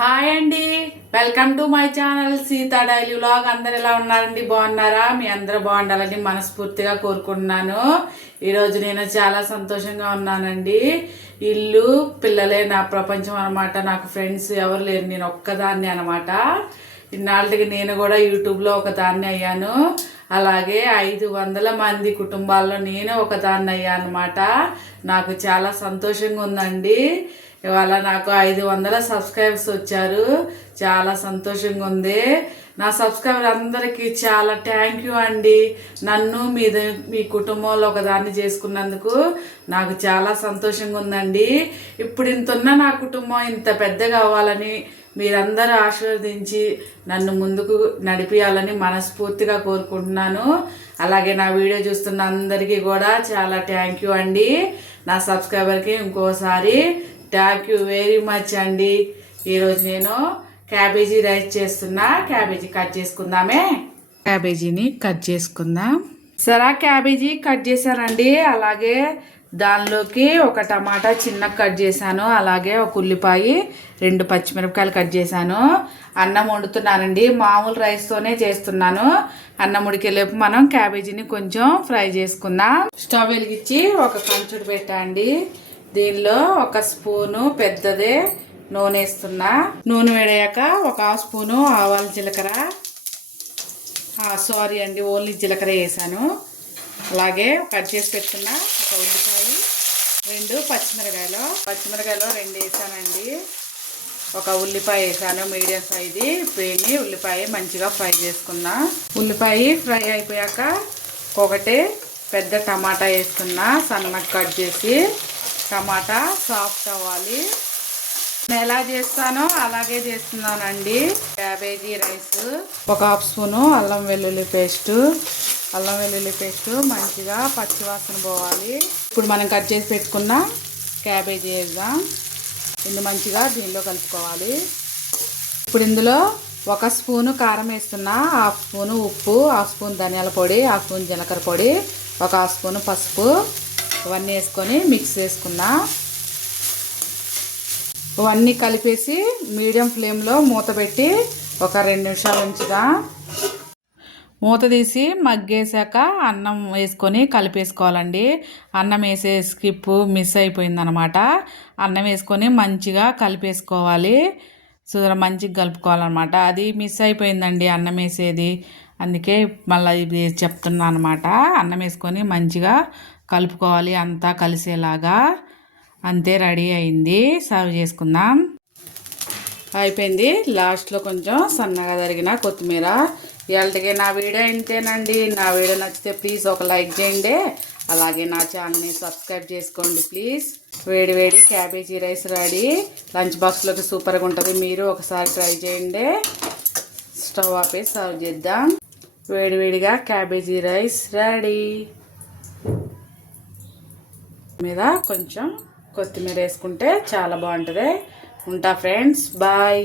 Hi అండి, welcome to my channel Sita daily vlog. అందరు ఎలా ఉన్నారండి? బాగున్నారా? మీ అందరూ బాగుండాలని మనస్ఫూర్తిగా కోరుకుంటున్నాను. ఈరోజు నేను చాలా సంతోషంగా ఉన్నానండి. ఇల్లు పిల్లలే నా ప్రపంచం అనమాట. నాకు ఫ్రెండ్స్ ఎవరు లేరు, నేను ఒక్కదాన్ని అనమాట. ఇన్నాళ్ళకి నేను కూడా యూట్యూబ్లో ఒకదాన్ని అయ్యాను. అలాగే 500 మంది కుటుంబాల్లో నేను ఒకదాన్ని అయ్యాను అనమాట. నాకు చాలా సంతోషంగా ఉందండి. ఇవాళ నాకు 500 సబ్స్క్రైబర్స్ వచ్చారు. చాలా సంతోషంగా ఉంది. నా సబ్స్క్రైబర్ అందరికీ చాలా థ్యాంక్ యూ అండి. నన్ను మీ కుటుంబంలో ఒకదాన్ని చేసుకున్నందుకు నాకు చాలా సంతోషంగా ఉందండి. ఇప్పుడు ఇంతున్న నా కుటుంబం ఇంత పెద్దగా అవ్వాలని మీరందరూ ఆశీర్వదించి నన్ను ముందుకు నడిపించాలని మనస్ఫూర్తిగా కోరుకుంటున్నాను. అలాగే నా వీడియో చూస్తున్న అందరికీ కూడా చాలా థ్యాంక్ యూ అండి. నా సబ్స్క్రైబర్కి ఇంకోసారి థ్యాంక్ యూ వెరీ మచ్ అండి. ఈరోజు నేను క్యాబేజీ రైస్ చేస్తున్నా. క్యాబేజీ కట్ చేసుకుందామే. క్యాబేజీని కట్ చేసుకుందాం. సరే, క్యాబేజీ కట్ చేశానండి. అలాగే దానిలోకి ఒక టమాటా చిన్న కట్ చేశాను. అలాగే ఒక ఉల్లిపాయ, 2 పచ్చిమిరపకాయలు కట్ చేశాను. అన్నం వండుతున్నానండి. మామూలు రైస్తోనే చేస్తున్నాను. అన్నం ఉడికేలోపు మనం క్యాబేజీని కొంచెం ఫ్రై చేసుకుందాం. స్టవ్ వెలిగించి ఒక కంచుడు పెట్టండి. దీనిలో ఒక స్పూను పెద్దదే నూనె వేస్తున్నా. నూనె వేడాక ఒక 1/2 స్పూను ఆవాల జీలకర్ర, సారీ అండి, ఓన్లీ జీలకర్ర వేసాను. అలాగే కట్ చేసి పెట్టుకున్న ఒక ఉల్లిపాయ, 2 పచ్చిమిరకాయలు 2 వేసానండి. ఒక ఉల్లిపాయ వేసాను, మీడియం సైజు. ఇప్పుడు ఉల్లిపాయ మంచిగా ఫ్రై చేసుకున్నా. ఉల్లిపాయ ఫ్రై అయిపోయాక ఒకటి పెద్ద టమాటా వేసుకున్నా, సన్నగా కట్ చేసి. టమాటా సాఫ్ట్ అవ్వాలి. నేను ఎలా చేస్తానో అలాగే చేస్తున్నానండి. క్యాబేజీ రైస్ ఒక 1/2 స్పూను అల్లం వెల్లుల్లి పేస్టు మంచిగా పచ్చివాసన పోవాలి. ఇప్పుడు మనం కట్ చేసి పెట్టుకున్న క్యాబేజీ వేద్దాం. ఇది మంచిగా దీనిలో కలుపుకోవాలి. ఇప్పుడు ఇందులో 1 స్పూను కారం వేస్తున్నా, 1/2 స్పూను ఉప్పు, 1/2 స్పూన్ ధనియాల పొడి, 1/2 స్పూన్ జీలకర్ర పొడి, ఒక 1/2 స్పూను పసుపు, ఇవన్నీ వేసుకొని మిక్స్ చేసుకున్నా. ఇవన్నీ కలిపేసి మీడియం ఫ్లేమ్లో మూత పెట్టి ఒక 2 నిమిషాలు ఉంచుదా. మూత తీసి మగ్గేసాక అన్నం వేసుకొని కలిపేసుకోవాలండి. అన్నం వేసే స్కిప్ మిస్ అయిపోయిందనమాట. అన్నం వేసుకొని మంచిగా కలిపేసుకోవాలి. మంచిగా కలుపుకోవాలన్నమాట. అది మిస్ అయిపోయిందండి అన్నం వేసేది. అందుకే మళ్ళీ ఇది చెప్తున్నా అనమాట. అన్నం వేసుకొని మంచిగా కలుపుకోవాలి, అంతా కలిసేలాగా. అంతే, రెడీ అయింది. సర్వ్ చేసుకుందాం. అయిపోయింది. లాస్ట్లో కొంచెం సన్నగా తరిగిన కొత్తిమీర. ఇవాళకి నా వీడియో ఇంతేనండి. నా వీడియో నచ్చితే ప్లీజ్ ఒక లైక్ చేయండి. అలాగే నా ఛానల్ని సబ్స్క్రైబ్ చేసుకోండి ప్లీజ్. వేడి వేడి క్యాబేజీ రైస్ రెడీ. లంచ్ బాక్స్లోకి సూపర్గా ఉంటుంది. మీరు ఒకసారి ట్రై చేయండి. స్టవ్ ఆపేసి సర్వ్ చేద్దాం. వేడివేడిగా క్యాబేజీ రైస్ రెడీ. మీద కొంచెం కొత్తిమీర వేసుకుంటే చాలా బాగుంటుంది. ఉంటా ఫ్రెండ్స్, బాయ్.